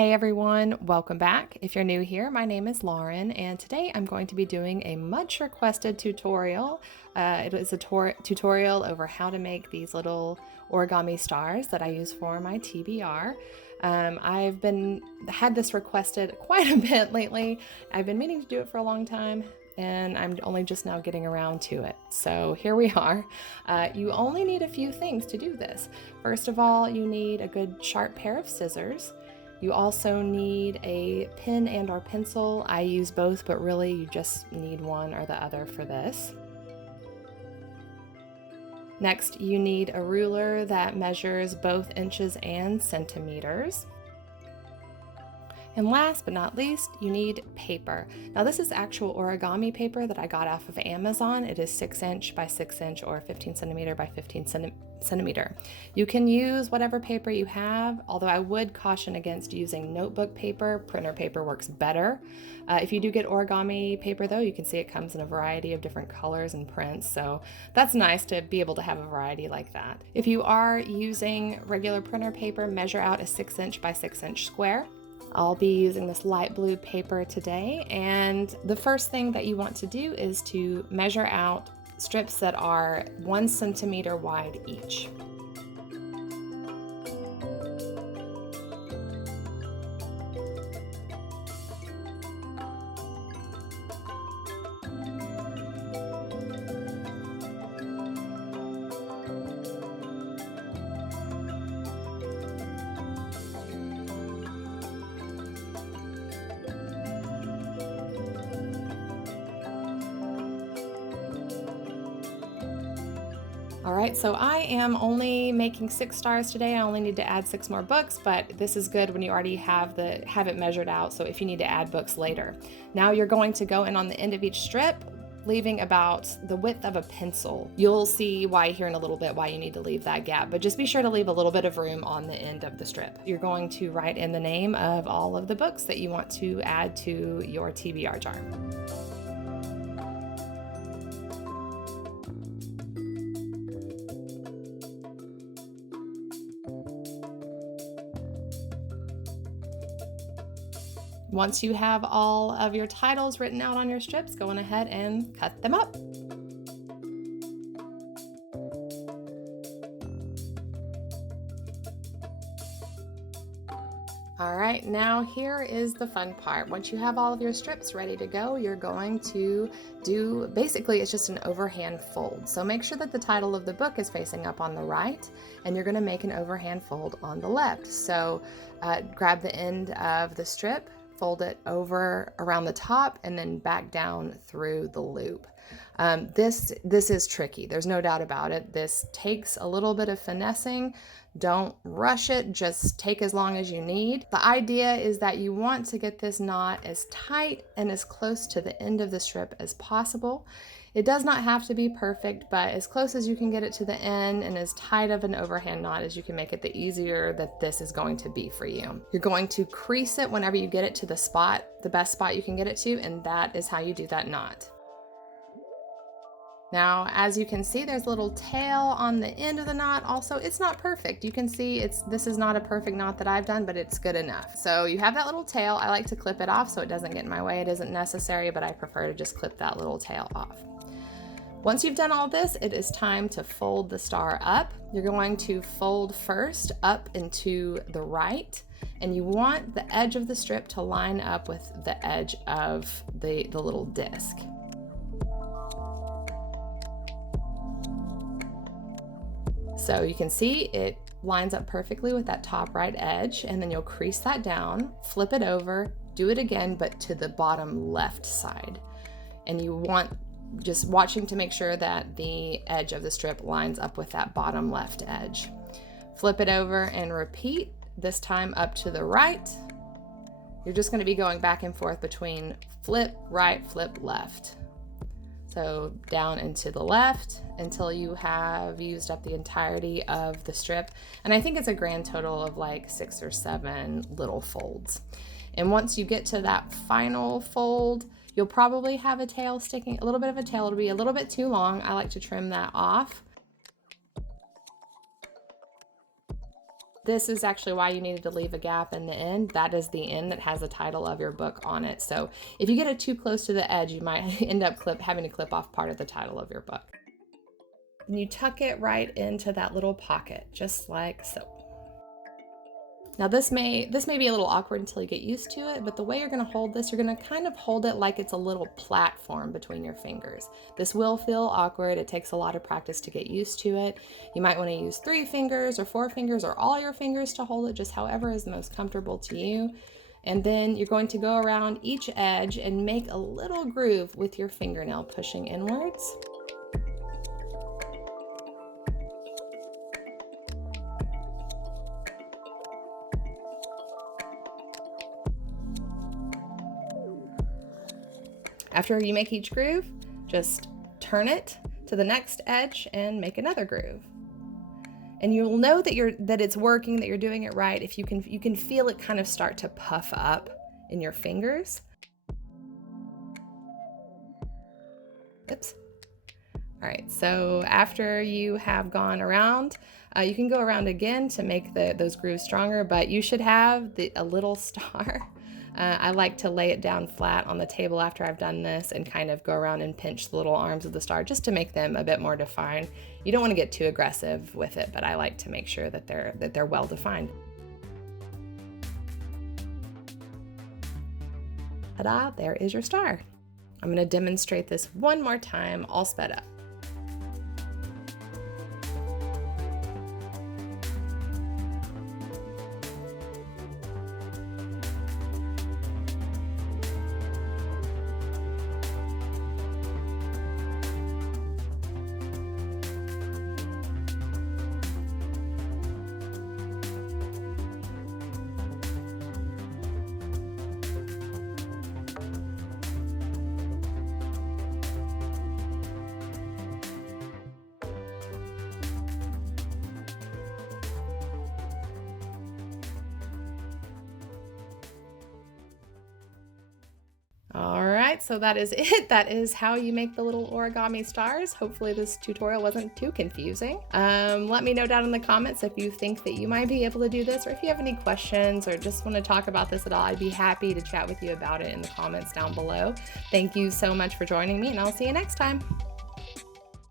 Hey everyone, welcome back. If you're new here, my name is Lauren, and today I'm going to be doing a much requested tutorial. It is a tutorial over how to make these little origami stars that I use for my TBR. I've had this requested quite a bit lately. I've been meaning to do it for a long time, and I'm only just now getting around to it. So here we are. You only need a few things to do this. First of all, you need a good sharp pair of scissors. You also need a pen and or pencil. I use both, but really you just need one or the other for this. Next, you need a ruler that measures both inches and centimeters. And last but not least, you need paper. Now this is actual origami paper that I got off of Amazon. It is 6" by 6" or 15cm by 15cm. You can use whatever paper you have, although I would caution against using notebook paper. Printer paper works better. If you do get origami paper though, you can see it comes in a variety of different colors and prints, so that's nice to be able to have a variety like that. If you are using regular printer paper, measure out a 6" by 6" square. I'll be using this light blue paper today, and the first thing that you want to do is to measure out strips that are 1 centimeter wide each. All right, so I am only making 6 stars today. I only need to add 6 more books, but this is good when you already have it measured out, so if you need to add books later. Now you're going to go in on the end of each strip, leaving about the width of a pencil. You'll see why here in a little bit why you need to leave that gap, but just be sure to leave a little bit of room on the end of the strip. You're going to write in the name of all of the books that you want to add to your TBR jar. Once you have all of your titles written out on your strips, go on ahead and cut them up. All right, now here is the fun part. Once you have all of your strips ready to go, you're going to do, basically it's just an overhand fold. So make sure that the title of the book is facing up on the right, and you're gonna make an overhand fold on the left. So grab the end of the strip, fold it over around the top, and then back down through the loop. This is tricky, there's no doubt about it. This takes a little bit of finessing. Don't rush it, just take as long as you need. The idea is that you want to get this knot as tight and as close to the end of the strip as possible. It does not have to be perfect, but as close as you can get it to the end and as tight of an overhand knot as you can make it, the easier that this is going to be for you. You're going to crease it whenever you get it to the spot, the best spot you can get it to, and that is how you do that knot. Now, as you can see, there's a little tail on the end of the knot. Also, it's not perfect. You can see this is not a perfect knot that I've done, but it's good enough. So you have that little tail. I like to clip it off so it doesn't get in my way. It isn't necessary, but I prefer to just clip that little tail off. Once you've done all this, it is time to fold the star up. You're going to fold first up into the right, and you want the edge of the strip to line up with the edge of the little disc. So you can see it lines up perfectly with that top right edge, and then you'll crease that down, flip it over, do it again, but to the bottom left side. And you want just watching to make sure that the edge of the strip lines up with that bottom left edge. Flip it over and repeat, this time up to the right. You're just going to be going back and forth between flip right, flip left. So down and to the left until you have used up the entirety of the strip. And I think it's a grand total of like 6 or 7 little folds. And once you get to that final fold, you'll probably have a tail sticking, a little bit of a tail. It'll be a little bit too long. I like to trim that off. This is actually why you needed to leave a gap in the end. That is the end that has the title of your book on it. So if you get it too close to the edge, you might end up having to clip off part of the title of your book. And you tuck it right into that little pocket, just like so. Now this may be a little awkward until you get used to it, but the way you're going to hold this, you're going to kind of hold it like it's a little platform between your fingers. This will feel awkward. It takes a lot of practice to get used to it. You might want to use 3 fingers or 4 fingers or all your fingers to hold it, just however is the most comfortable to you. And then you're going to go around each edge and make a little groove with your fingernail, pushing inwards. After you make each groove, just turn it to the next edge and make another groove. And you'll know that it's working, that you're doing it right if you can feel it kind of start to puff up in your fingers. Oops. All right, so after you have gone around, you can go around again to make those grooves stronger, but you should have a little star. I like to lay it down flat on the table after I've done this and kind of go around and pinch the little arms of the star just to make them a bit more defined. You don't want to get too aggressive with it, but I like to make sure that they're well defined. Ta-da, there is your star. I'm going to demonstrate this one more time, all sped up. All right, so that is it. That is how you make the little origami stars. Hopefully this tutorial wasn't too confusing. Let me know down in the comments if you think that you might be able to do this, or if you have any questions or just want to talk about this at all. I'd be happy to chat with you about it in the comments down below. Thank you so much for joining me, and I'll see you next time.